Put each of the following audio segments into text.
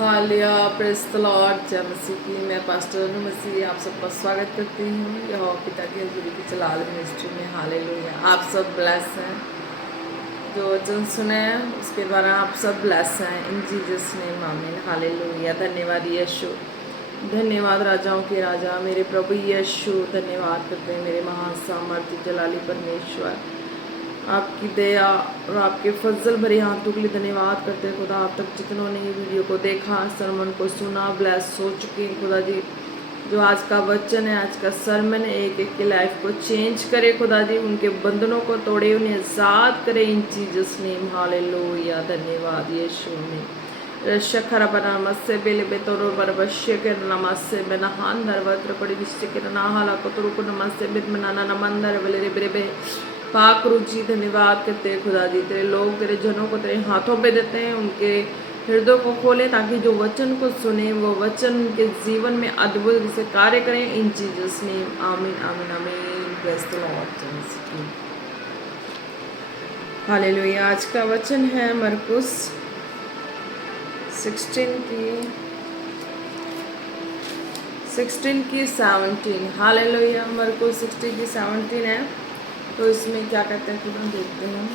हालिया press the Lord जय मसीह की। मैं पास्टर अनु मसीह आप सबका स्वागत करती हूँ यहोवा पिता की हजूरी की जलाल मिनिस्ट्री में। हालेलुया। आप सब ब्लेस हैं, जो वचन सुने हैं उसके द्वारा आप सब ब्लेस हैं। इन जीसस नेम आमीन। हालेलुया। धन्यवाद यीशु, धन्यवाद राजाओं के राजा मेरे प्रभु यीशु। धन्यवाद करते हैं मेरे महान सामर्थ्य जलाली परमेश्वर, आपकी दया और आपके फजल भरे हाथों के लिए धन्यवाद करते हैं खुदा। आप तक जितनों ने ये वीडियो को देखा, सरमन को सुना, ब्लेस हो चुके हैं खुदा जी। जो आज का वचन है, आज का सरमन है, एक एक की लाइफ को चेंज करे खुदा जी, उनके बंधनों को तोड़े, उन्हें आज़ाद करे इन जीसस नेम। हालेलुया। धन्यवाद यीशु ने शखर बना मस्से बेले बेतोरो बरबश्य के नमस्से बेनहान दरवत्र पड़ी विश्व के नाहाला कतरु को नमस्से बिदमनाना नमंदर बेले रे बेरे बे पाक रुचि। धन्यवाद करते हैं खुदा जी, तेरे लोग तेरे जनों को तेरे हाथों पे देते हैं, उनके हृदय को खोले ताकि जो वचन को सुने वो वचन उनके जीवन में अद्भुत से कार्य करें। इन जीसस नेम आमीन आमीन आमीन। Praise the Lord. हालेलुया। आज का वचन है मरकुस 16 की 17। हालेलुया। मरकुस 16 की 17 है। तो इसमें क्या कहते हैं खुदा, देखते हैं।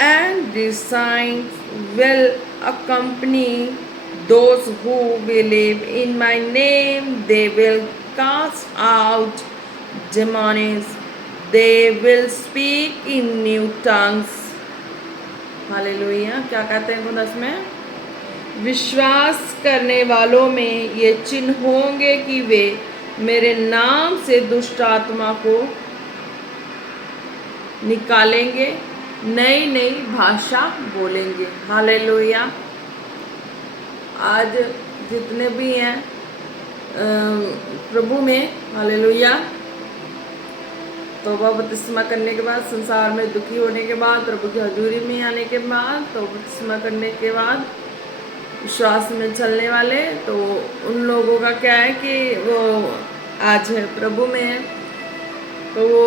And these signs will accompany those who believe in my name. They will cast out demons. They will speak in new tongues. Hallelujah. क्या कहते हैं खुदा इसमें? विश्वास करने वालों में ये चिन्ह होंगे कि वे मेरे नाम से दुष्ट आत्मा को निकालेंगे, नई नई भाषा बोलेंगे। हालेलुया। आज जितने भी हैं प्रभु में, हालेलुया, तौबा बपतिस्मा करने के बाद, संसार में दुखी होने के बाद, प्रभु की हजूरी में आने के बाद, तौबा बपतिस्मा करने के बाद विश्वास में चलने वाले, तो उन लोगों का क्या है कि वो आज है प्रभु में है, तो वो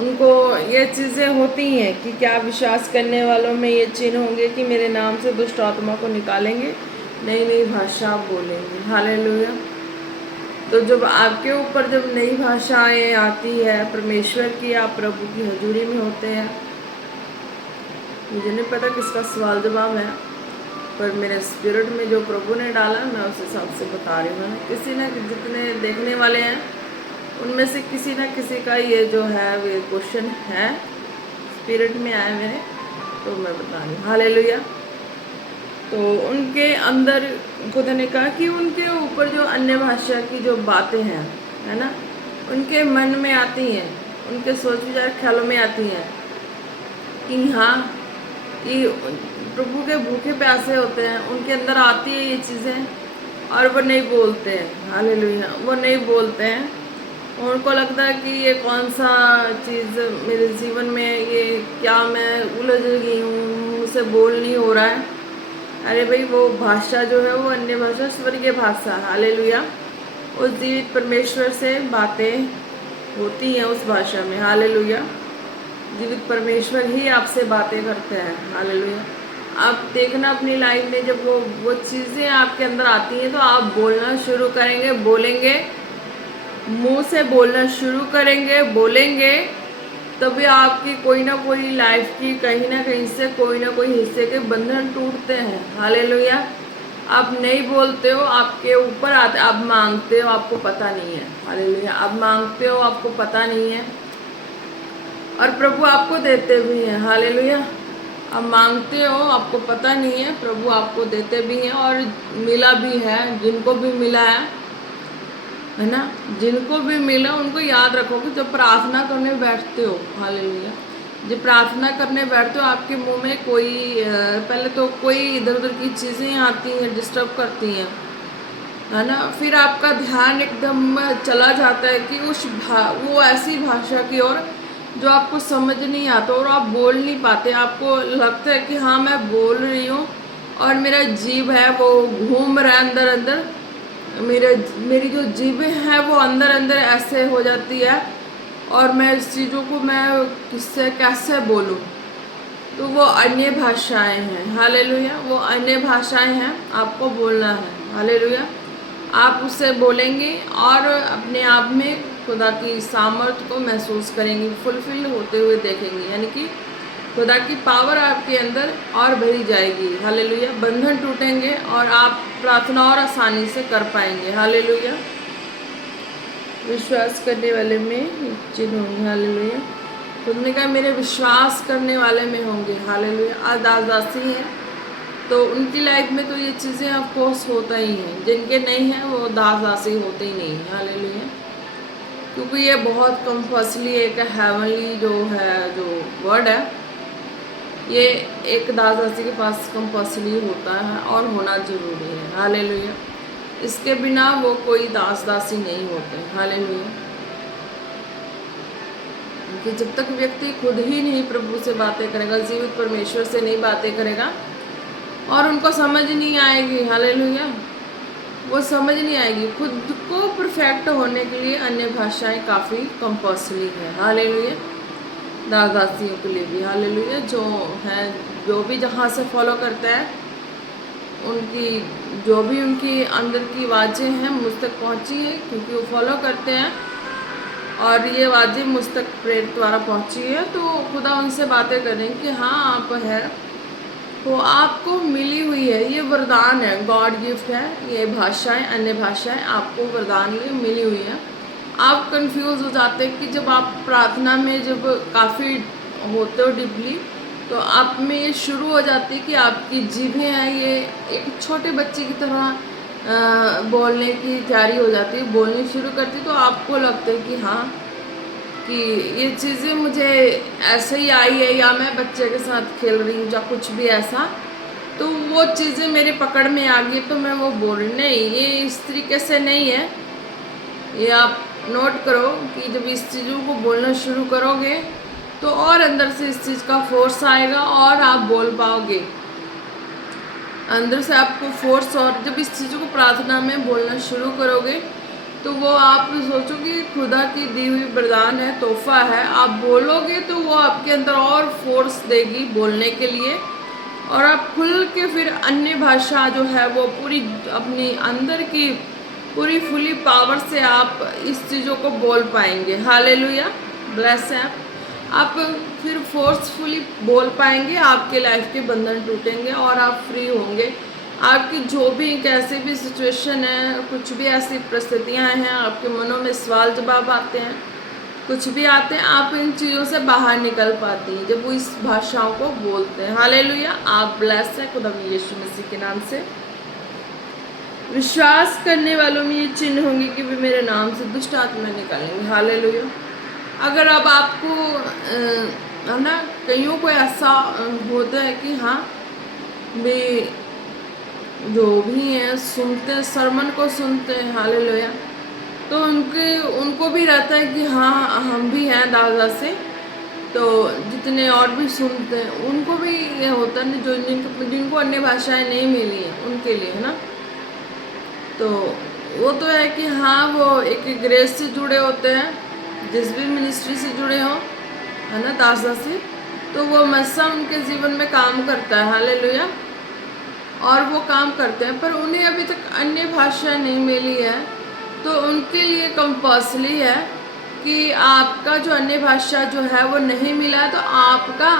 उनको ये चीज़ें होती हैं कि क्या विश्वास करने वालों में ये चिन्ह होंगे कि मेरे नाम से दुष्ट आत्मा को निकालेंगे, नई नई भाषा बोलेंगे। हालेलुया। तो जब आपके ऊपर जब नई भाषाएं आती है परमेश्वर की, आप प्रभु की हजूरी में होते हैं, मुझे नहीं पता किसका सवाल जवाब है, पर मेरे स्पिरिट में जो प्रभु ने डाला मैं उस हिसाब से बता रही हूँ। किसी न जितने देखने वाले हैं उनमें से किसी न किसी का ये जो है वे क्वेश्चन है, स्पिरिट में आए मेरे, तो मैं बता रही हूँ। हालेलुया। तो उनके अंदर खुदा ने कहा कि उनके ऊपर जो अन्य भाषा की जो बातें हैं, है ना, उनके मन में आती हैं, उनके सोच विचार ख्यालों में आती हैं कि हाँ, कि प्रभु के भूखे प्यासे होते हैं, उनके अंदर आती है ये चीज़ें और वो नहीं बोलते हैं। हालेलुया। वो नहीं बोलते हैं, उनको लगता है कि ये कौन सा चीज़ मेरे जीवन में, ये क्या मैं उलझ गई हूँ, मुझसे बोल नहीं हो रहा है। अरे भाई, वो भाषा जो है वो अन्य भाषा, स्वर्गीय भाषा। हालेलुया। उस जीवित परमेश्वर से बातें होती हैं उस भाषा में। हालेलुया। जीवित परमेश्वर ही आपसे बातें करते हैं। हालेलुया। आप देखना अपनी लाइफ में जब वो चीज़ें आपके अंदर आती हैं तो आप बोलना शुरू करेंगे, बोलेंगे, मुंह से बोलना शुरू करेंगे, बोलेंगे, तभी आपकी कोई ना कोई लाइफ की कहीं ना कहीं से कोई ना कोई हिस्से के बंधन टूटते हैं। हालेलुया। आप नहीं बोलते हो, आपके ऊपर आते, आप मांगते हो, आपको पता नहीं है। हालेलुया। आप मांगते हो, आपको पता नहीं है, और प्रभु आपको देते भी हैं। हालेलुया। आप मांगते हो, आपको पता नहीं है, प्रभु आपको देते भी हैं, और मिला भी है। जिनको भी मिला है ना, जिनको भी मिला उनको याद रखो कि जब प्रार्थना करने बैठते हो, हालेलुया, जब प्रार्थना करने बैठते हो, आपके मुंह में कोई पहले तो कोई इधर उधर की चीज़ें आती हैं, डिस्टर्ब करती हैं, है ना, फिर आपका ध्यान एकदम चला जाता है कि वो ऐसी भाषा की ओर जो आपको समझ नहीं आता और आप बोल नहीं पाते। आपको लगता है कि हाँ मैं बोल रही हूँ और मेरा जीभ है वो घूम रहा है अंदर अंदर, मेरी जो जीभ है वो अंदर अंदर ऐसे हो जाती है, और मैं इस चीज़ों को मैं किससे कैसे बोलूँ, तो वो अन्य भाषाएं हैं। हालेलुया, वो अन्य भाषाएं हैं, आपको बोलना है। हालेलुया, आप उससे बोलेंगे और अपने आप में खुदा की सामर्थ को महसूस करेंगे, फुलफिल होते हुए देखेंगे, यानी कि खुदा की पावर आपके अंदर और भरी जाएगी। हालेलुया, बंधन टूटेंगे और आप प्रार्थना और आसानी से कर पाएंगे। हालेलुया, विश्वास करने वाले में चिन्ह होंगे। हालेलुया, तुमने कहा मेरे विश्वास करने वाले में होंगे। हालेलुया, आज दासदासी हैं तो उनकी लाइफ में तो ये चीज़ें ऑफ कोर्स होता ही हैं, जिनके नहीं हैं वो दासदासी होते ही नहीं। हालेलुया, क्योंकि ये बहुत कंपल्सरी एक हेवनली जो है, जो वर्ड है, ये एक दासदासी के पास कंपल्सरी होता है और होना जरूरी है। हालेलुया, इसके बिना वो कोई दासदासी नहीं होते। हालेलुया, कि जब तक व्यक्ति खुद ही नहीं प्रभु से बातें करेगा, जीवित परमेश्वर से नहीं बातें करेगा और उनको समझ नहीं आएगी। हालेलुया, वो समझ नहीं आएगी। खुद को परफेक्ट होने के लिए अन्य भाषाएं काफ़ी कंपल्सरी है। हालेलुया, दासदासियों के लिए भी। हालेलुया, जो है, जो भी जहाँ से फॉलो करता है, उनकी जो भी उनकी अंदर की आवाज़ें हैं मुझ तक पहुँची है, क्योंकि वो फॉलो करते हैं और ये आवाज़ें मुझ तक प्रेरित द्वारा पहुँची है। तो खुदा उनसे बातें करें कि हाँ आप है, वो आपको मिली हुई है, ये वरदान है, गॉड गिफ्ट है। ये भाषाएं, अन्य भाषाएं आपको वरदान ये मिली हुई है। आप कंफ्यूज हो जाते हैं कि जब आप प्रार्थना में जब काफ़ी होते हो डीपली, तो आप में ये शुरू हो जाती है कि आपकी जीभें हैं ये एक छोटे बच्चे की तरह बोलने की तैयारी हो जाती है, बोलनी शुरू करती, तो आपको लगता है कि हाँ, कि ये चीज़ें मुझे ऐसे ही आई है, या मैं बच्चे के साथ खेल रही हूँ, या कुछ भी ऐसा, तो वो चीज़ें मेरे पकड़ में आ गई तो मैं वो बोल रही। नहीं, ये इस तरीके से नहीं है। ये आप नोट करो कि जब इस चीज़ों को बोलना शुरू करोगे तो और अंदर से इस चीज़ का फोर्स आएगा और आप बोल पाओगे अंदर से, आपको फोर्स। और जब इस चीज़ों को प्रार्थना में बोलना शुरू करोगे तो वो आप सोचोगे खुदा की दी हुई वरदान है, तोहफा है। आप बोलोगे तो वो आपके अंदर और फोर्स देगी बोलने के लिए, और आप खुल के फिर अन्य भाषा जो है वो पूरी अपनी अंदर की पूरी फुली पावर से आप इस चीज़ों को बोल पाएंगे। हालेलुया, ब्लेस है आप फिर फोर्सफुली बोल पाएंगे, आपके लाइफ के बंधन टूटेंगे और आप फ्री होंगे। आपकी जो भी कैसे भी सिचुएशन है, कुछ भी ऐसी परिस्थितियां हैं, आपके मनों में सवाल जवाब आते हैं, कुछ भी आते हैं, आप इन चीज़ों से बाहर निकल पाती हैं जब वो इस भाषाओं को बोलते हैं। हालेलुया, आप ब्लेस है खुदा यीशु मसीह के नाम से। विश्वास करने वालों में ये चिन्ह होंगे कि वे मेरे नाम से दुष्ट आत्मा निकालेंगे। हालेलुया, अगर अब आपको है ना, कईयों को ऐसा होता है कि हाँ वे जो भी हैं सुनते हैं, सरमन को सुनते हैं, हालेलुया, तो उनको भी रहता है कि हाँ हम भी हैं दादा से, तो जितने और भी सुनते हैं उनको भी ये होता है, जो जिनको अन्य भाषाएं नहीं मिली हैं उनके लिए, है ना। तो वो तो है कि हाँ वो एक ग्रेस से जुड़े होते हैं, जिस भी मिनिस्ट्री से जुड़े हों, है ना, दासदा से, तो वो मस्सा उनके जीवन में काम करता है। हालेलुया, और वो काम करते हैं, पर उन्हें अभी तक अन्य भाषा नहीं मिली है, तो उनके लिए कंपल्सरी है कि आपका जो अन्य भाषा जो है वो नहीं मिला, तो आपका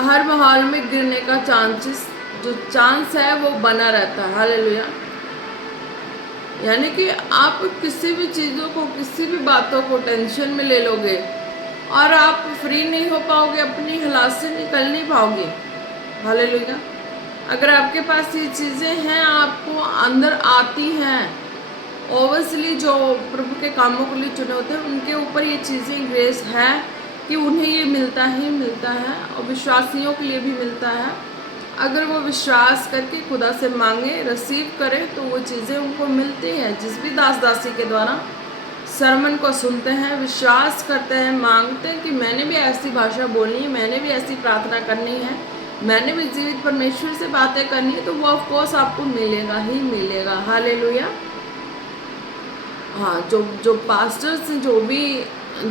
हर माहौल में गिरने का चांस है वो बना रहता है। हालेलुया, यानी कि आप किसी भी चीज़ों को, किसी भी बातों को टेंशन में ले लोगे और आप फ्री नहीं हो पाओगे, अपनी हालात से निकल नहीं पाओगे। हालेलुया, अगर आपके पास ये चीज़ें हैं, आपको अंदर आती हैं, ओबियसली जो प्रभु के कामों के लिए चुने होते हैं उनके ऊपर ये चीज़ें ग्रेस है कि उन्हें ये मिलता ही मिलता है, और विश्वासियों के लिए भी मिलता है। अगर वो विश्वास करके खुदा से मांगे, रिसीव करें, तो वो चीज़ें उनको मिलती हैं। जिस भी दास दासी के द्वारा सरमन को सुनते हैं, विश्वास करते हैं, मांगते हैं कि मैंने भी ऐसी भाषा बोलनी है, मैंने भी ऐसी प्रार्थना करनी है, मैंने भी जीवित परमेश्वर से बातें करनी है, तो वो ऑफकोर्स आपको मिलेगा ही मिलेगा। हालेलुया, हाँ, जो पास्टर्स जो भी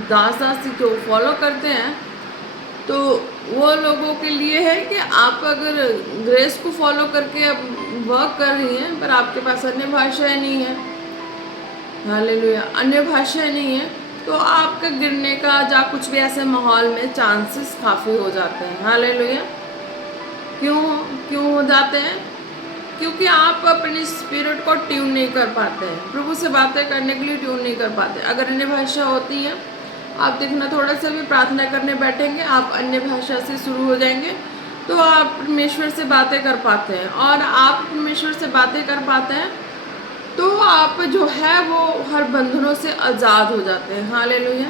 दास दासी जो फॉलो करते हैं, तो वो लोगों के लिए है कि आप अगर ग्रेस को फॉलो करके अब वर्क कर रही हैं पर आपके पास अन्य भाषाएं नहीं है, हालेलुया, अन्य भाषाएं नहीं है, तो आपका गिरने का या कुछ भी ऐसे माहौल में चांसेस काफ़ी हो जाते हैं। हालेलुया। क्यों क्यों हो जाते हैं? क्योंकि आप अपनी स्पिरिट को ट्यून नहीं कर पाते हैं, प्रभु से बातें करने के लिए ट्यून नहीं कर पाते। अगर अन्य भाषा होती है, आप देखना थोड़ा सा भी प्रार्थना करने बैठेंगे, आप अन्य भाषा से शुरू हो जाएंगे तो आप परमेश्वर से बातें कर पाते हैं, और आप परमेश्वर से बातें कर पाते हैं तो आप जो है वो हर बंधनों से आज़ाद हो जाते हैं। हालेलुया।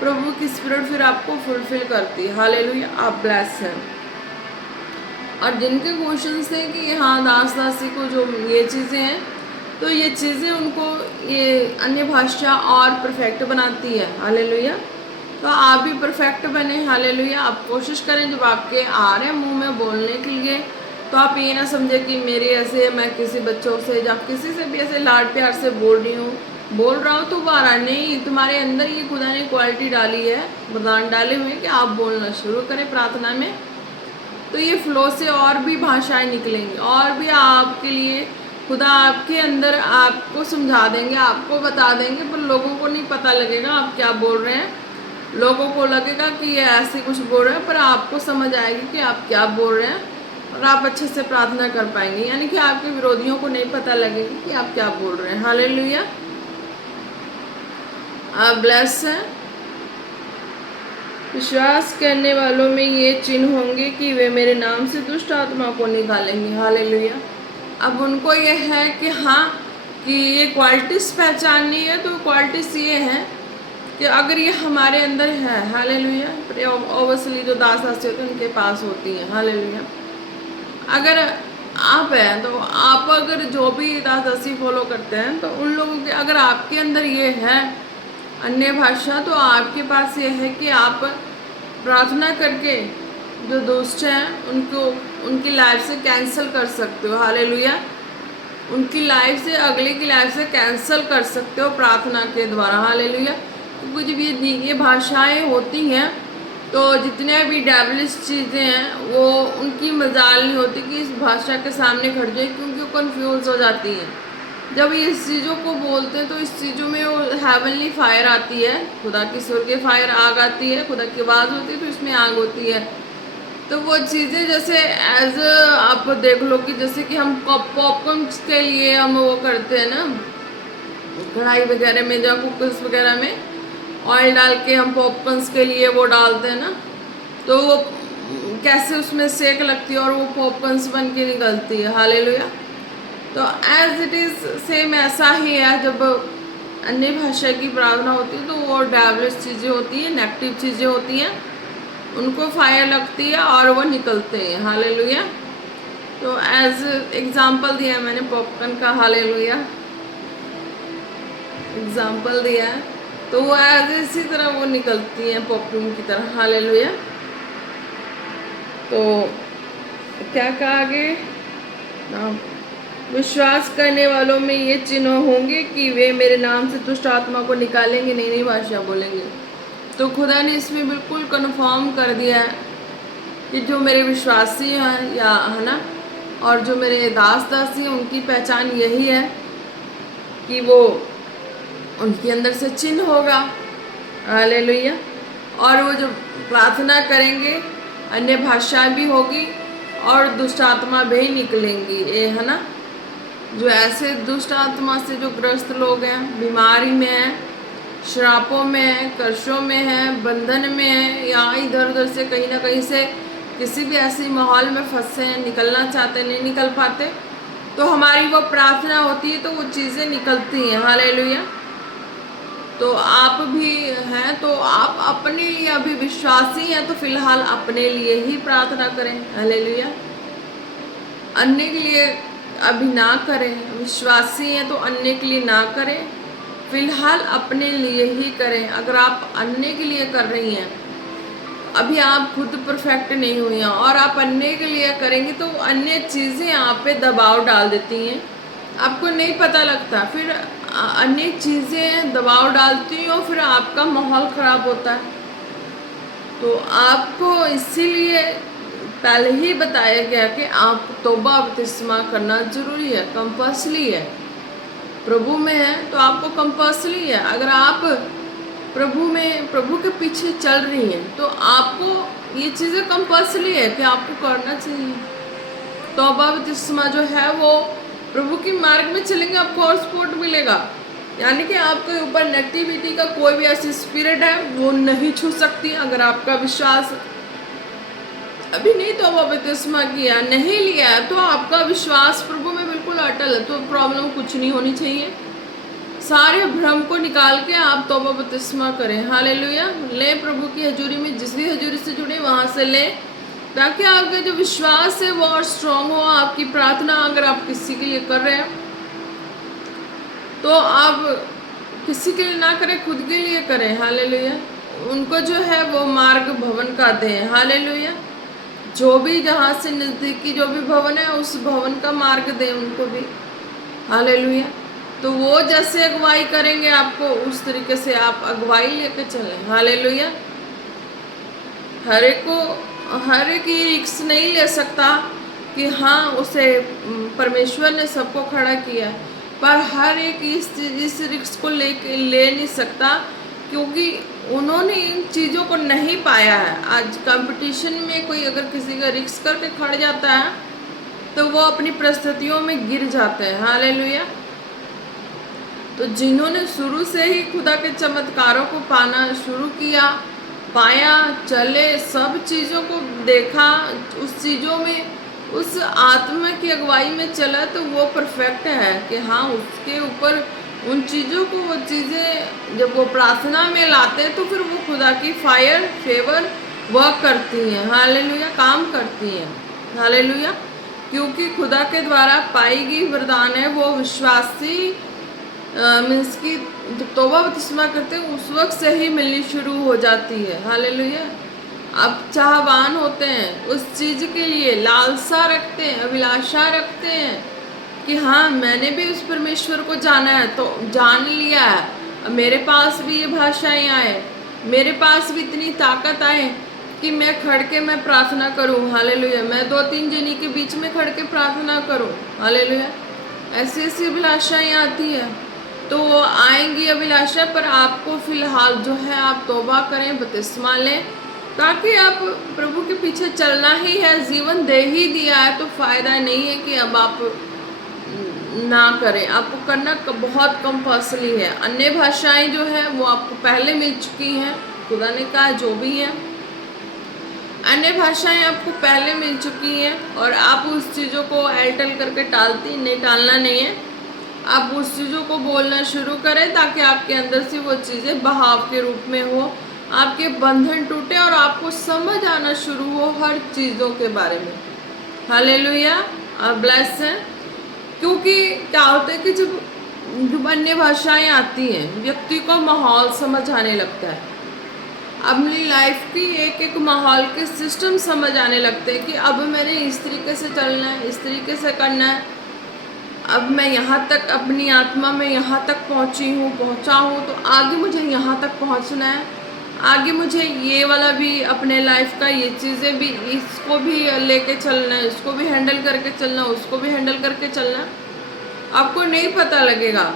प्रभु की स्पिरिट फिर आपको फुलफिल करती है। हालेलुया। आप ब्लेस हैं। और जिनके क्वेश्चन थे कि हाँ दास दासी को जो ये चीज़ें हैं, तो ये चीज़ें उनको ये अन्य भाषा और परफेक्ट बनाती है। हालेलुया। तो आप भी परफेक्ट बने। हालेलुया। आप कोशिश करें जब आपके आ रहे हैं मुंह में बोलने के लिए, तो आप ये ना समझे कि मेरे ऐसे मैं किसी बच्चों से या किसी से भी ऐसे लाड प्यार से बोल रहा हूँ तो बारह नहीं, तुम्हारे अंदर ये खुदा ने क्वालिटी डाली है, वरदान डाले हुए कि आप बोलना शुरू करें प्रार्थना में, तो ये फ्लो से और भी भाषाएं निकलेंगी, और भी आपके लिए खुदा आपके अंदर आपको समझा देंगे, आपको बता देंगे, पर लोगों को नहीं पता लगेगा आप क्या बोल रहे हैं। लोगों को लगेगा कि ये ऐसे कुछ बोल रहे हैं, पर आपको समझ आएगी कि आप क्या बोल रहे हैं, और आप अच्छे से प्रार्थना कर पाएंगे। यानी कि आपके विरोधियों को नहीं पता लगेगा कि आप क्या बोल रहे हैं। हालेलुया। आप ब्लेस हैं। विश्वास करने वालों में ये चिन्ह होंगे कि वे मेरे नाम से दुष्ट आत्मा को निकालेंगे। हालेलुया। अब उनको ये है कि हाँ कि ये क्वालिटीज पहचाननी है, तो क्वालिटीज ये हैं कि अगर ये हमारे अंदर है, हालेलुया, ओवसली जो दास दासी होते हैं उनके पास होती हैं। हालेलुया। अगर आप हैं तो आप अगर जो भी दास दासी फॉलो करते हैं, तो उन लोगों के अगर आपके अंदर ये है अन्य भाषा, तो आपके पास ये है कि आप प्रार्थना करके जो दुष्ट हैं उनको उनकी लाइफ से कैंसिल कर सकते हो। हालेलुया। उनकी लाइफ से, अगले की लाइफ से कैंसिल कर सकते हो प्रार्थना के द्वारा। हालेलुया। क्योंकि जब ये भाषाएं होती हैं तो जितने भी डेवलिश चीज़ें हैं वो उनकी मजाल नहीं होती कि इस भाषा के सामने खड़ जाए, क्योंकि वो कन्फ्यूज़ हो जाती हैं। जब ये इस चीज़ों को बोलते हैं तो इस चीज़ों में वो हेवनली फायर आती है, खुदा की स्वर्गीय फायर आग आती है, खुदा की आवाज़ होती है तो इसमें आग होती है। तो वो चीज़ें जैसे एज आप देख लो कि जैसे कि हम पॉपकॉर्न के लिए हम वो करते हैं ना, कढ़ाई वगैरह में या कुकर्स वगैरह में ऑयल डाल के हम पॉपकॉर्न्स के लिए वो डालते हैं ना, तो वो कैसे उसमें सेक लगती है और वो पॉपकॉर्न्स बन के निकलती है। हालेलुया। तो एज इट इज़ सेम ऐसा ही है, जब अन्य भाषा की प्रार्थना होती है तो वो डेवलिश चीज़ें होती हैं, नेगेटिव चीज़ें होती हैं, उनको फायर लगती है और वो निकलते हैं। हालेलुया। तो एज एग्जाम्पल दिया मैंने पॉपकॉर्न का। हालेलुया। एग्जाम्पल दिया है, तो वो एज इसी तरह वो निकलती हैं पॉपकॉर्न की तरह। हालेलुया। तो क्या कहा आगे? विश्वास करने वालों में ये चिन्ह होंगे कि वे मेरे नाम से दुष्ट आत्मा को निकालेंगे, नई नई भाषा बोलेंगे। तो खुदा ने इसमें बिल्कुल कन्फर्म कर दिया है कि जो मेरे विश्वासी हैं या है ना, और जो मेरे दास दासी हैं, उनकी पहचान यही है कि वो उनके अंदर से चिन्ह होगा। हालेलुया। और वो जो प्रार्थना करेंगे अन्य भाषा भी होगी और दुष्ट आत्मा भी निकलेंगी, ये है ना। जो ऐसे दुष्ट आत्मा से जो ग्रस्त लोग हैं, बीमारी में हैं, श्रापों में हैं, कर्शों में हैं, बंधन में हैं, या इधर उधर से कहीं ना कहीं से किसी भी ऐसे माहौल में फंसे हैं, निकलना चाहते नहीं निकल पाते, तो हमारी वो प्रार्थना होती है तो वो चीज़ें निकलती हैं। हालेलुया। तो आप भी हैं तो आप अपने लिए अभी विश्वासी हैं तो फिलहाल अपने लिए ही प्रार्थना करें। हालेलुया। अन्य के लिए अभी ना करें। विश्वासी हैं तो अन्य के लिए ना करें, फिलहाल अपने लिए ही करें। अगर आप अन्य के लिए कर रही हैं, अभी आप खुद परफेक्ट नहीं हुई हैं और आप अन्य के लिए करेंगे तो अन्य चीज़ें आप पे दबाव डाल देती हैं, आपको नहीं पता लगता, फिर अन्य चीज़ें दबाव डालती हैं और फिर आपका माहौल ख़राब होता है। तो आपको इसीलिए पहले ही बताया गया कि आप तौबा बपतिस्मा करना जरूरी है, कंपल्सरी है। प्रभु में है तो आपको कंपल्सरी है। अगर आप प्रभु के पीछे चल रही हैं तो आपको ये चीज़ें कंपल्सरी है कि आपको करना चाहिए। तौबा बपतिस्मा जो है वो प्रभु के मार्ग में चलेंगे, आपको और सपोर्ट मिलेगा। यानी कि आपके ऊपर नेगेटिविटी का कोई भी ऐसी स्पिरिट है वो नहीं छू सकती। अगर आपका विश्वास अभी नहीं तौबा बपतिस्मा किया, नहीं लिया है, तो आपका विश्वास प्रभु में बिल्कुल अटल है, तो प्रॉब्लम कुछ नहीं होनी चाहिए। सारे भ्रम को निकाल के आप तौबा बपतिस्मा करें। हालेलुया। लें प्रभु की हजूरी में, जिस भी हजूरी से जुड़े वहाँ से लें, ताकि आपका जो विश्वास है वो और स्ट्रांग हो। आपकी प्रार्थना अगर आप किसी के लिए कर रहे हैं तो आप किसी के लिए ना करें, खुद के लिए करें। हालेलुया। उनको जो है वो मार्ग भवन का दें। हालेलुया। जो भी जहाँ से नज़दीकी जो भी भवन है उस भवन का मार्ग दें उनको भी। हालेलुया। तो वो जैसे अगुवाई करेंगे आपको, उस तरीके से आप अगुवाई लेकर चलें। हालेलुया। हर एक ही रिक्स नहीं ले सकता कि हाँ उसे परमेश्वर ने सबको खड़ा किया, पर हर एक इस रिक्स को ले नहीं सकता, क्योंकि उन्होंने इन चीज़ों को नहीं पाया है। आज कंपटीशन में कोई अगर किसी का रिक्स करके खड़ जाता है तो वो अपनी परिस्थितियों में गिर जाते हैं। हालेलुया। तो जिन्होंने शुरू से ही खुदा के चमत्कारों को पाना शुरू किया, पाया, चले, सब चीज़ों को देखा, उस चीज़ों में उस आत्मा की अगुवाई में चला, तो वो परफेक्ट है कि हाँ उसके ऊपर उन चीज़ों को, वो चीज़ें जब वो प्रार्थना में लाते हैं तो फिर वो खुदा की फायर फेवर वर्क करती हैं। हालेलुया। काम करती हैं। हालेलुया। क्योंकि खुदा के द्वारा पाई गई वरदान है वो विश्वासी मीन्स की जब तौबा बपतिस्मा करते हैं उस वक्त से ही मिलनी शुरू हो जाती है। हालेलुया। अब चाहवान होते हैं, उस चीज़ के लिए लालसा रखते हैं, अभिलाषा रखते हैं कि हाँ मैंने भी उस परमेश्वर को जाना है, तो जान लिया है, अब मेरे पास भी ये भाषाएं आए, मेरे पास भी इतनी ताकत आए कि मैं खड़ के मैं प्रार्थना करूँ। हालेलुया। मैं 2-3 जनी के बीच में खड़ के प्रार्थना करूँ। हालेलुया। ऐसी ऐसी अभिलाषाएं आती है, तो वो आएंगी अभिलाषा, पर आपको फिलहाल जो है आप तौबा करें, बपतिस्मा लें, ताकि आप प्रभु के पीछे चलना ही है। जीवन दे ही दिया है तो फ़ायदा नहीं है कि अब आप ना करें, आपको करना बहुत कंपल्सरी है। अन्य भाषाएं जो है वो आपको पहले मिल चुकी हैं, खुदा ने कहा जो भी हैं अन्य भाषाएं आपको पहले मिल चुकी हैं, और आप उस चीज़ों को एल्टल करके टालना नहीं है। आप उस चीज़ों को बोलना शुरू करें ताकि आपके अंदर से वो चीज़ें बहाव के रूप में हो, आपके बंधन टूटे और आपको समझ आना शुरू हो हर चीज़ों के बारे में। हालेलुया। आप ब्लेस हैं। क्योंकि क्या होता है कि जब अन्य भाषाएं आती हैं व्यक्ति को माहौल समझ आने लगता है, अपनी लाइफ की एक एक माहौल के सिस्टम समझ आने लगते हैं कि अब मैंने इस तरीके से चलना है, इस तरीके से करना है, अब मैं यहाँ तक अपनी आत्मा में यहाँ तक पहुँचा हूँ, तो आगे मुझे यहाँ तक पहुँचना है, आगे मुझे ये वाला भी अपने लाइफ का ये चीज़ें भी, इसको भी लेके चलना है, इसको भी हैंडल करके चलना, उसको भी हैंडल करके चलना। आपको नहीं पता लगेगा,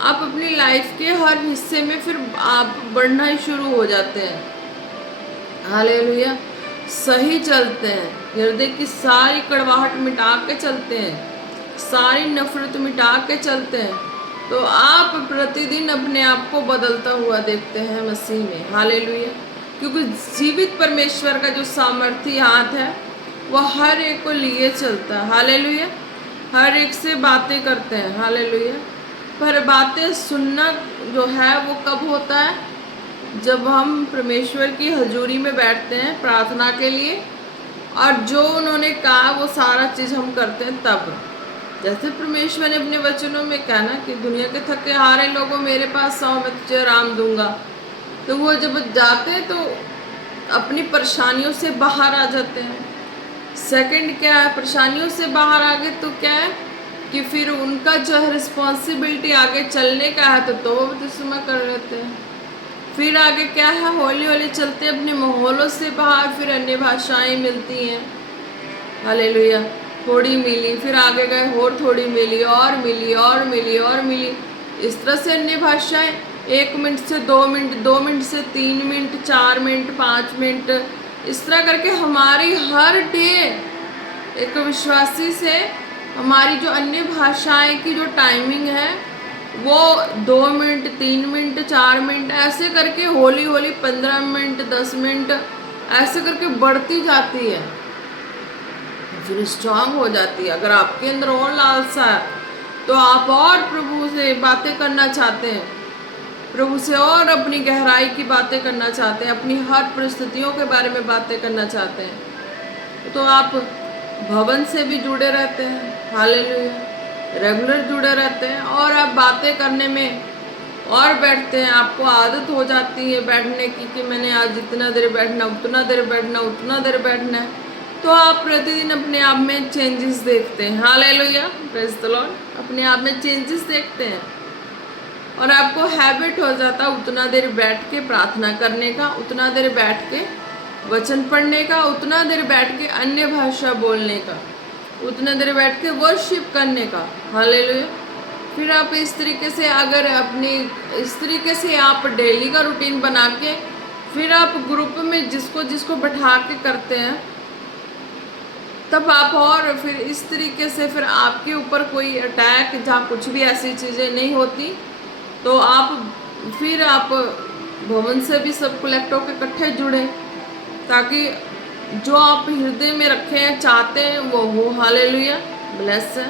आप अपनी लाइफ के हर हिस्से में फिर आप बढ़ना ही शुरू हो जाते हैं। हालेलुया। सही चलते हैं, हृदय की सारी कड़वाहट मिटा के चलते हैं, सारी नफरत मिटा के चलते हैं, तो आप प्रतिदिन अपने आप को बदलता हुआ देखते हैं मसीह में। हालेलुया। क्योंकि जीवित परमेश्वर का जो सामर्थी हाथ है वह हर एक को लिए चलता है। हालेलुया। हर एक से बातें करते हैं। हालेलुया। पर बातें सुनना जो है वो कब होता है? जब हम परमेश्वर की हजूरी में बैठते हैं प्रार्थना के लिए, और जो उन्होंने कहा वो सारा चीज़ हम करते हैं तब। जैसे परमेश्वर ने अपने वचनों में कहा ना कि दुनिया के थके हारे लोगों मेरे पास आओ, मैं तुझे आराम दूंगा, तो वो जब जाते हैं तो अपनी परेशानियों से बाहर आ जाते हैं। सेकंड क्या है? परेशानियों से बाहर आ गए तो क्या है कि फिर उनका जो है रिस्पॉन्सिबिलिटी आगे चलने का है तो बपतिस्मा कर लेते हैं। फिर आगे क्या है, हौली हौली चलते अपने माहौलों से बाहर, फिर अन्य भाषाएं मिलती हैं। हालेलुया। थोड़ी मिली, फिर आगे गए और थोड़ी मिली और मिली और मिली और मिली। इस तरह से अन्य भाषाएं 1 मिनट से 2 मिनट, 2 मिनट से 3 मिनट, 4 मिनट, 5 मिनट, इस तरह करके हमारी हर डे एक विश्वासी से हमारी जो अन्य भाषाएं की जो टाइमिंग है वो 2 मिनट, 3 मिनट, 4 मिनट, ऐसे करके हौली हौली 15 मिनट, 10 मिनट, ऐसे करके बढ़ती जाती है, फिर स्ट्रांग हो जाती है। अगर आपके अंदर और लालसा है तो आप और प्रभु से बातें करना चाहते हैं, प्रभु से और अपनी गहराई की बातें करना चाहते हैं, अपनी हर परिस्थितियों के बारे में बातें करना चाहते हैं, तो आप भवन से भी जुड़े रहते हैं। हालेलुया। रेगुलर जुड़े रहते हैं और आप बातें करने में और बैठते हैं। आपको आदत हो जाती है बैठने की कि मैंने आज इतना देर बैठना, उतना देर बैठना, उतना देर बैठना है, तो आप प्रतिदिन अपने आप में चेंजेस देखते हैं। Hallelujah, praise the Lord. अपने आप में चेंजेस देखते हैं और आपको हैबिट हो जाता है उतना देर बैठ के प्रार्थना करने का, उतना देर बैठ के वचन पढ़ने का, उतना देर बैठ के अन्य भाषा बोलने का, उतना देर बैठ के वर्शिप करने का। हालेलुया। फिर आप इस तरीके से, अगर अपनी इस तरीके से आप डेली का रूटीन बना के फिर आप ग्रुप में जिसको जिसको बैठा के करते हैं, तब आप और फिर इस तरीके से फिर आपके ऊपर कोई अटैक, जहाँ कुछ भी ऐसी चीज़ें नहीं होती, तो आप भवन से भी सब कलेक्ट होकर इकट्ठे जुड़े, ताकि जो आप हृदय में रखे हैं, चाहते हैं, वो हो। हालेलुया, ब्लेस है।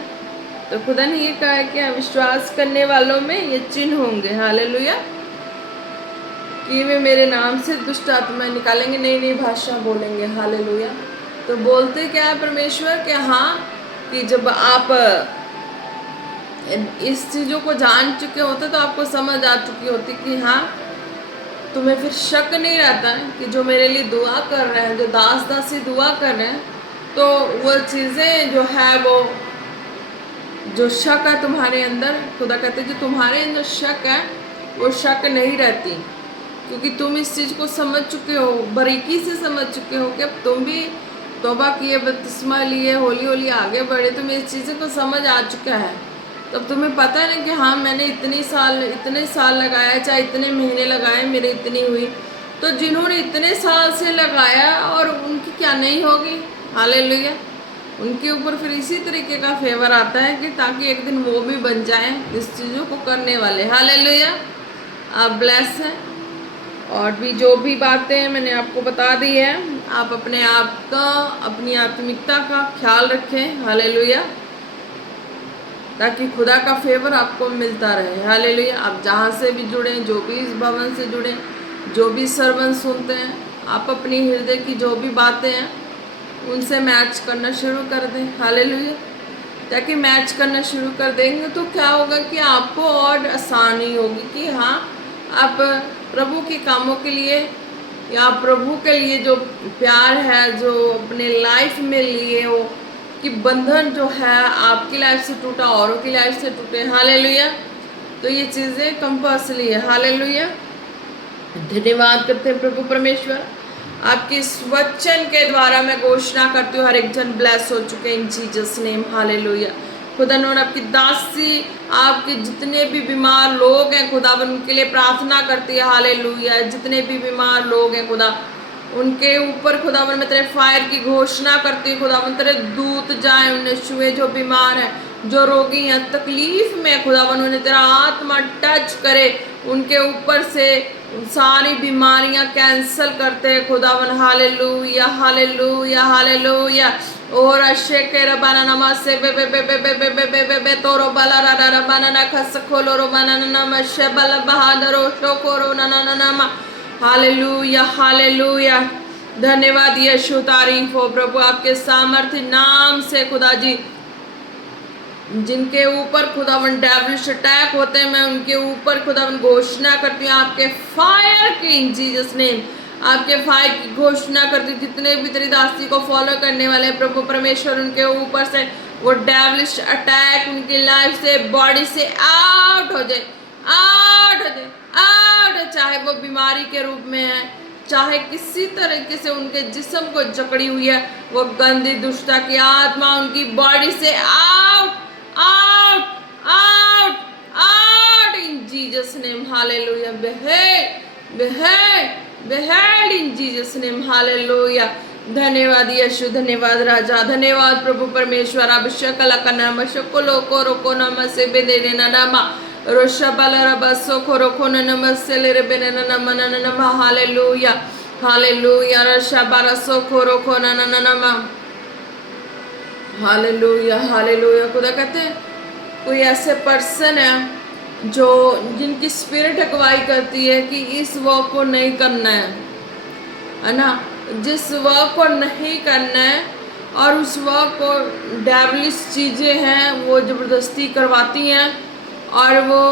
तो खुदा ने ये कहा है कि विश्वास करने वालों में ये चिन्ह होंगे। हालेलुया। कि वे मेरे नाम से दुष्ट आत्माएं निकालेंगे, नई नई भाषा बोलेंगे। हालेलुया। तो बोलते क्या है परमेश्वर कि हाँ, कि जब आप इस चीज़ों को जान चुके होते तो आपको समझ आ चुकी होती कि हाँ, तुम्हें फिर शक नहीं रहता है कि जो मेरे लिए दुआ कर रहे हैं, जो दास दासी दुआ कर रहे हैं, तो वो चीज़ें जो है, वो जो शक है तुम्हारे अंदर, खुदा कहते जो तुम्हारे अंदर शक है वो शक नहीं रहती, क्योंकि तुम इस चीज़ को समझ चुके हो, बारीकी से समझ चुके हो कि अब तुम भी तौबा किए, बपतिस्मा लिए, हौली हौली आगे बढ़े, तुम्हें इस चीज़ों को समझ आ चुका है। तब तुम्हें पता है ना कि हाँ, मैंने इतने साल लगाया, चाहे इतने महीने लगाए, मेरे इतनी हुई। तो जिन्होंने इतने साल से लगाया और उनकी क्या नहीं होगी। हालेलुया। उनके ऊपर फिर इसी तरीके का फेवर आता है कि ताकि एक दिन वो भी बन जाए इस चीज़ों को करने वाले। हालेलुया। आप ब्लेस हैं। और भी जो भी बातें मैंने आपको बता दी है, आप अपने आप का, अपनी आत्मिकता का ख्याल रखें। हालेलुया। ताकि खुदा का फेवर आपको मिलता रहे। हालेलुया। आप जहाँ से भी जुड़ें, जो भी इस भवन से जुड़ें, जो भी सरवन सुनते हैं, आप अपनी हृदय की जो भी बातें हैं उनसे मैच करना शुरू कर दें। हालेलुया। ताकि मैच करना शुरू कर देंगे तो क्या होगा कि आपको और आसानी होगी कि हाँ, आप प्रभु के कामों के लिए या प्रभु के लिए जो प्यार है, जो अपने लाइफ में लिए हो, कि बंधन जो है आपकी लाइफ से टूटा औरों की लाइफ से टूटे। हालेलुया। तो ये चीज़ें कंपल्सरी है। हालेलुया। धन्यवाद करते हैं प्रभु परमेश्वर, आपके इस वचन के द्वारा मैं घोषणा करती हूँ हर एक जन ब्लेस हो चुके इन जीसस नेम। हालेलुया। खुदा ने आपकी दासी, आपके जितने भी बीमार लोग हैं खुदा, उनके लिए प्रार्थना करती है। हालेलुया। जितने भी बीमार लोग हैं खुदा, उनके ऊपर खुदावन मैं तेरे फायर की घोषणा करती हूँ। खुदावन तेरे दूत जाए, उन्हें छुए, जो बीमार हैं, जो रोगी हैं, तकलीफ में, खुदावन उन्हें तेरा आत्मा टच करे, उनके ऊपर से सारी बीमारियां कैंसल करते हैं खुदावन। Hallelujah, hallelujah, hallelujah. और अशे के रबाना नमा से बे बे बे बे बे बे बे बे बे बे तोरो बाला रा रा रबाना ना खस खोलो रो बाना नमा शे बाला बहादरो शोकोरो ना ना ना नमा। Hallelujah, hallelujah. धन्यवाद यीशु, तारीफ हो प्रभु आपके सामर्थ्य नाम से। खुदा जी, जिनके ऊपर खुदावन डेविलिश अटैक होते हैं, मैं उनके ऊपर खुदावन घोषणा करती हूँ आपके फायर की, इन जीसस नेम आपके फायर की घोषणा करती हूँ। जितने भी तेरी दासी को फॉलो करने वाले प्रभु परमेश्वर, उनके ऊपर से वो डेविलिश अटैक उनकी लाइफ से, बॉडी से आउट हो जाए, आउट हो जाए, आउट, चाहे वो बीमारी के रूप में है, चाहे किसी तरीके से उनके जिस्म को जकड़ी हुई है, वो गंदी दुष्टता की आत्मा उनकी बॉडी से out out out out in Jesus name, hallelujah. Behead behead behead in Jesus name, hallelujah. धन्यवाद यीशु, धन्यवाद राजा, धन्यवाद प्रभु परमेश्वर। अभिषेक का नाम शकुलो को रोको नम से बेदे नामा रोशबला बसो को रोको नम से ले बेने नम नम, हालेलुया हालेलुया। रशबरा सो को रोको नम, हालेलुया हालेलुया। खुदा कहते हैं कोई ऐसे पर्सन है जो जिनकी स्पिरिट अगुवाई करती है कि इस वर्क को नहीं करना है ना, जिस वर्क को नहीं करना है, और उस वर्क को डेविलिश चीज़ें हैं वो ज़बरदस्ती करवाती हैं, और वो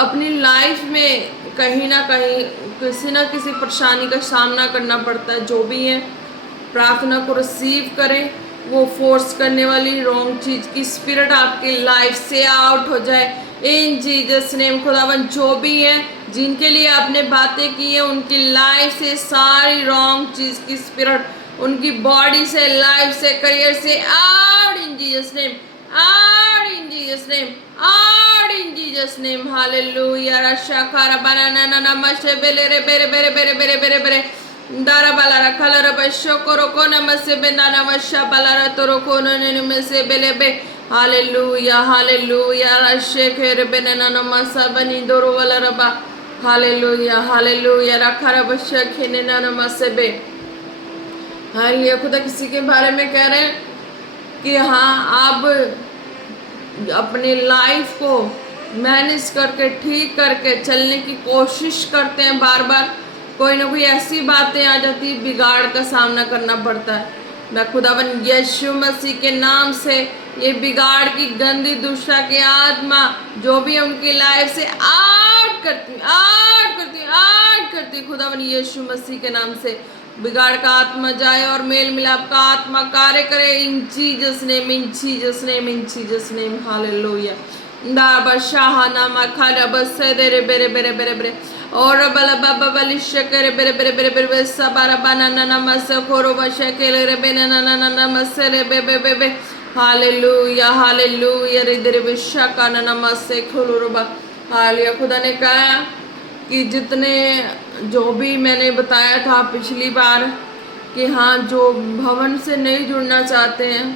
अपनी लाइफ में कहीं ना कहीं किसी ना किसी परेशानी का सामना करना पड़ता है। जो भी है प्रार्थना को रिसीव करें, वो फोर्स करने वाली रॉन्ग चीज़ की स्पिरिट आपकी लाइफ से आउट हो जाए इन जीसस नेम। खुदावन जो भी है जिनके लिए आपने बातें की है उनकी लाइफ से सारी रॉन्ग चीज़ की स्पिरिट, उनकी बॉडी से, लाइफ से, करियर से out in Jesus name, out in Jesus name, out in Jesus name, hallelujah. रशाकारा बनाना ना मशे बेले रे बेरे बेरे बेरे बेरे बेरे बेरे दारा बालारा कलर बशो कोरो को नमसे बेंदाना वशा बालारा तोरो को नमसे बेले बे, हालेलुया हालेलुया। रशे खेर बेनना नमसा बनी दोरो वाला रबा, हालेलुया हालेलुया। रखा बशा खेने ना नमसे बे, हालेलुया। खुदा किसी के बारे में कह रहे हैं कि हाँ आप अपनी लाइफ को मैनेज करके ठीक करके चलने की कोशिश करते हैं, बार बार कोई ना कोई ऐसी बातें आ जाती, बिगाड़ का सामना करना पड़ता है। मैं खुदावन यीशु मसीह के नाम से ये बिगाड़ की गंदी दुष्टा की आत्मा जो भी है उनकी लाइफ से आउट करती हूँ, आउट करती हूँ, आउट करती हूँ। खुदावन यीशु मसीह के नाम से बिगाड़ का आत्मा जाए और मेल मिलाप का आत्मा कार्य करे इन जीसस नेम, इन जीसस नेम, इन जीसस नेम, हालेलुया। दाबा शाह नामा खाना बस दे रे बेरे बेरे बेरे बेरे और बला बाबा बलि शकर बेरे बेरे बेरे बेरे सबारा बनाना नमस कोरो बशकेले रे बेना ना ना नमस रे बे बे बे बे, हालेलुया हालेलुया। रे दे विशा का नमस खुलुरबा, हालेलुया। खुदा ने कहा कि जितने जो भी मैंने बताया था पिछली बार कि हाँ जो भवन से नहीं जुड़ना चाहते हैं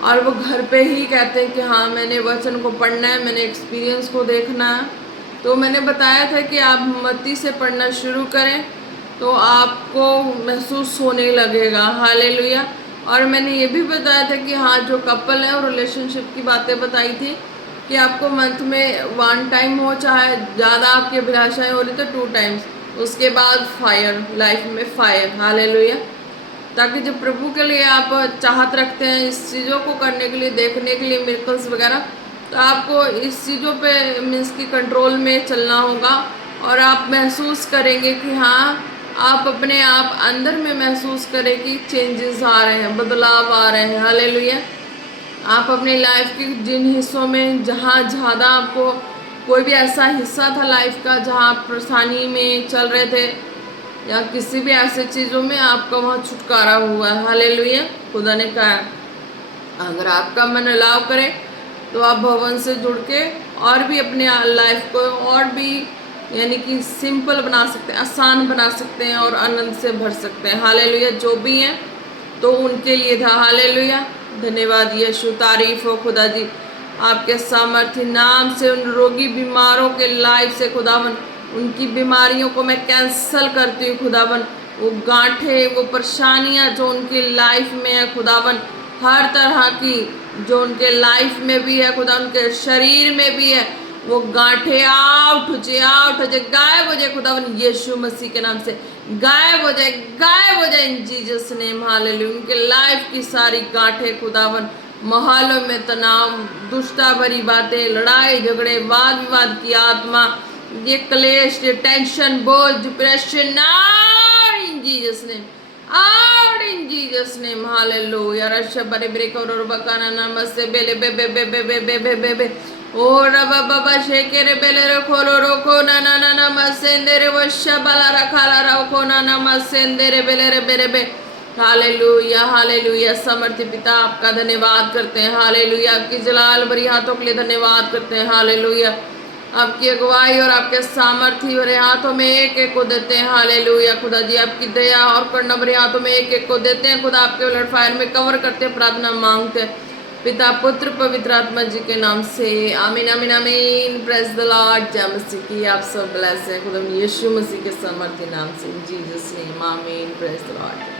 और वो घर पे ही कहते हैं कि हाँ मैंने वचन को पढ़ना है, मैंने एक्सपीरियंस को देखना है, तो मैंने बताया था कि आप मत्ती से पढ़ना शुरू करें तो आपको महसूस होने लगेगा, हालेलुया। और मैंने ये भी बताया था कि हाँ जो कपल है और रिलेशनशिप की बातें बताई थी कि आपको मंथ में 1 टाइम हो, चाहे ज़्यादा आपकी अभिलाषाएँ हो रही तो 2 टाइम्स, उसके बाद फायर, लाइफ में फायर, हालेलुया। ताकि जब प्रभु के लिए आप चाहत रखते हैं इस चीज़ों को करने के लिए, देखने के लिए मिरेकल्स वगैरह, तो आपको इस चीज़ों पे मीन्स की कंट्रोल में चलना होगा और आप महसूस करेंगे कि हाँ आप अपने आप अंदर में महसूस करें कि चेंजेस आ रहे हैं, बदलाव आ रहे हैं, हालेलुया। आप अपनी लाइफ के जिन हिस्सों में जहाँ ज़्यादा आपको कोई भी ऐसा हिस्सा था लाइफ का जहाँ आप परेशानी में चल रहे थे या किसी भी ऐसे चीज़ों में आपका वहाँ छुटकारा हुआ है, हालेलुया। खुदा ने कहा अगर आपका मन अलाव करे तो आप भवन से जुड़ के और भी अपने लाइफ को और भी यानी कि सिंपल बना सकते हैं, आसान बना सकते हैं और आनंद से भर सकते हैं, हालेलुया। जो भी हैं तो उनके लिए था, हालेलुया। धन्यवाद यीशु, तारीफ हो खुदा जी आपके सामर्थ्य नाम से उन रोगी बीमारों के लाइफ से खुदावन उनकी बीमारियों को मैं कैंसल करती हूँ खुदावन। वो गांठें, वो परेशानियाँ जो उनकी लाइफ में है खुदावन, हर तरह की जो उनके लाइफ में भी है खुदा, उनके शरीर में भी है, वो गांठें आउट हो जाए, आउट हो जाए, गायब हो जाए खुदावन यीशु मसीह के नाम से, गायब हो जाए, गायब हो जाए इन जीसस नेम, हालेलुया। उनके लाइफ की सारी गांठें खुदावन, मोहल्लों में तनाव, दुष्टा भरी बातें, लड़ाई झगड़े, वाद विवाद की आत्मा, ये क्लेश, ये टेंशन, बोझ, depression, out in Jesus name, out in Jesus name, hallelujah. रशा बरे ब्रेक और बकाना नमस्ते बेले बे बे बे बे बे बे बे बे बे ओ रबा बाबा शेके रे बेले रे खोलो रोको ना ना ना ना मसेंदे रे वशा बाला रखाला रोको ना ना मसेंदे रे बेले रे बेरे बे। Hallelujah hallelujah. समर्थी पिता आपका धन्यवाद करते हैं। हालेलुया। आपकी जलाल भरी हाथों के लिए धन्यवाद करते हैं। हालेलुया। आपकी अगुवाई और आपके सामर्थ्य भरे हाथों में एक एक को देते हैं। हालेलुया। खुदा जी आपकी दया और करुणा भरे हाथों में एक एक को देते हैं। खुदा आपके ब्लड फायर में कवर करते हैं, प्रार्थना मांगते हैं पिता पुत्र पवित्र आत्मा जी के नाम से। आमीन आमीन आमीन। Praise the Lord. जय मसीह की। आप सब ब्लेस हैं खुदा यीशु मसीह के सामर्थ्य नाम से। जीसस नेम आमीन। Praise the Lord.